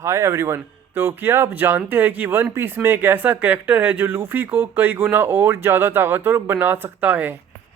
Hi everyone. तो क्या आप जानते हैं कि वन पीस में एक ऐसा कैरेक्टर है जो लूफी को कई गुना और ज़्यादा ताकतवर बना सकता है।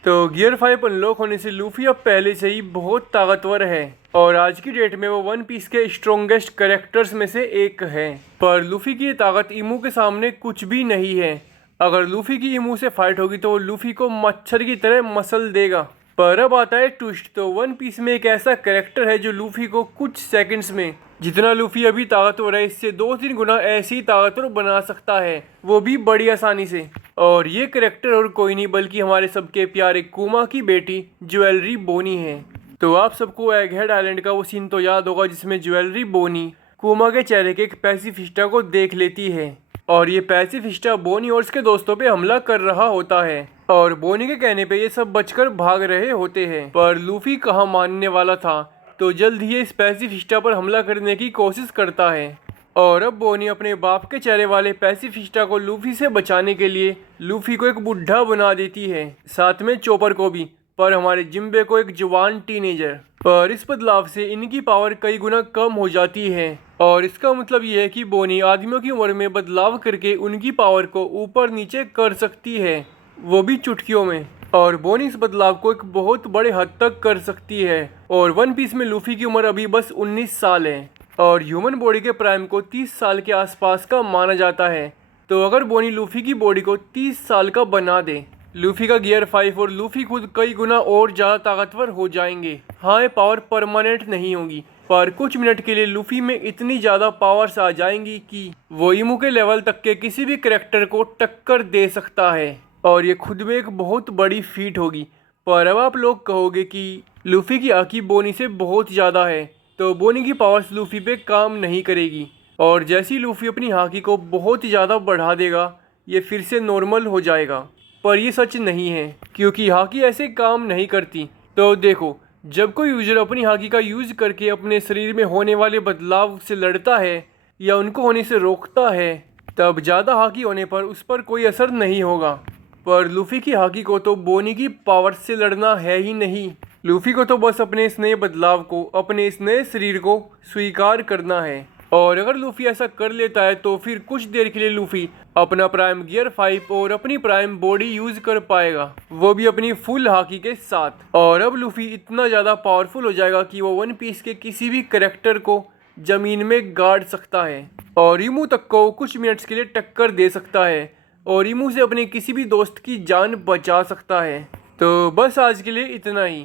तो गियर 5 अनलॉक होने से लूफी अब पहले से ही बहुत ताकतवर है और आज की डेट में वो वन पीस के स्ट्रोंगेस्ट कैरेक्टर्स में से एक है। पर लूफी की ये ताकत इमू के सामने कुछ भी नहीं है। अगर लूफी की इमू से फाइट होगी तो वो लूफी को मच्छर की तरह मसल देगा। पर अब आता है ट्विस्ट। तो वन पीस में एक ऐसा कैरेक्टर है जो लूफी को कुछ सेकंड्स में, जितना लूफी अभी ताकतवर है इससे 2-3 गुना ऐसी ताकतवर बना सकता है, वो भी बड़ी आसानी से। और ये कैरेक्टर और कोई नहीं बल्कि हमारे सबके प्यारे कुमा की बेटी ज्वेलरी बोनी है। तो आप सबको एगहेड आइलैंड का वो सीन तो याद होगा जिसमें ज्वेलरी बोनी कुमा के चेहरे के एक पैसिफिस्टा को देख लेती है और ये पैसिफिस्टा बोनी और उसके दोस्तों पे हमला कर रहा होता है और बोनी के कहने पे ये सब बचकर भाग रहे होते हैं। पर लूफी कहाँ मानने वाला था, तो जल्द ही इस पैसिफिस्टा पर हमला करने की कोशिश करता है। और अब बोनी अपने बाप के चेहरे वाले पैसिफिस्टा को लूफी से बचाने के लिए लूफी को एक बुढ़ा बना देती है, साथ में चोपर को भी, पर हमारे जिम्बे को एक जवान टीनेजर। पर इस बदलाव से इनकी पावर कई गुना कम हो जाती है और इसका मतलब ये है कि बोनी आदमियों की उम्र में बदलाव करके उनकी पावर को ऊपर नीचे कर सकती है, वो भी चुटकियों में। और बोनी इस बदलाव को एक बहुत बड़े हद तक कर सकती है। और वन पीस में लूफी की उम्र अभी बस 19 साल है और ह्यूमन बॉडी के प्राइम को 30 साल के आसपास का माना जाता है। तो अगर बोनी लूफी की बॉडी को 30 साल का बना दे, लूफी का गियर 5 और लूफी खुद कई गुना और ज़्यादा ताकतवर हो जाएंगे। हाँ, ये पावर परमानेंट नहीं होगी, पर कुछ मिनट के लिए लूफी में इतनी ज़्यादा पावर्स आ जाएंगी कि वो इमू के लेवल तक के किसी भी करेक्टर को टक्कर दे सकता है और ये खुद में एक बहुत बड़ी फीट होगी। पर अब आप लोग कहोगे कि लूफी की आकी बोनी से बहुत ज़्यादा है, तो बोनी की पावर्स लूफी पे काम नहीं करेगी और जैसे ही लूफी अपनी हाकी को बहुत ज़्यादा बढ़ा देगा ये फिर से नॉर्मल हो जाएगा। पर ये सच नहीं है क्योंकि हाकी ऐसे काम नहीं करती। तो देखो, जब कोई यूजर अपनी हाकी का यूज करके अपने शरीर में होने वाले बदलाव से लड़ता है या उनको होने से रोकता है, तब ज़्यादा हाकी होने पर उस पर कोई असर नहीं होगा। पर लूफी की हाकी को तो बोनी की पावर से लड़ना है ही नहीं। लूफी को तो बस अपने इस नए बदलाव को, अपने इस नए शरीर को स्वीकार करना है। और अगर लूफी ऐसा कर लेता है तो फिर कुछ देर के लिए लूफी अपना प्राइम गियर 5 और अपनी प्राइम बॉडी यूज कर पाएगा, वो भी अपनी फुल हाकी के साथ। और अब लूफी इतना ज़्यादा पावरफुल हो जाएगा कि वो वन पीस के किसी भी करेक्टर को ज़मीन में गाड़ सकता है और इमू तक को कुछ मिनट्स के लिए टक्कर दे सकता है और इमू से अपने किसी भी दोस्त की जान बचा सकता है। तो बस आज के लिए इतना ही।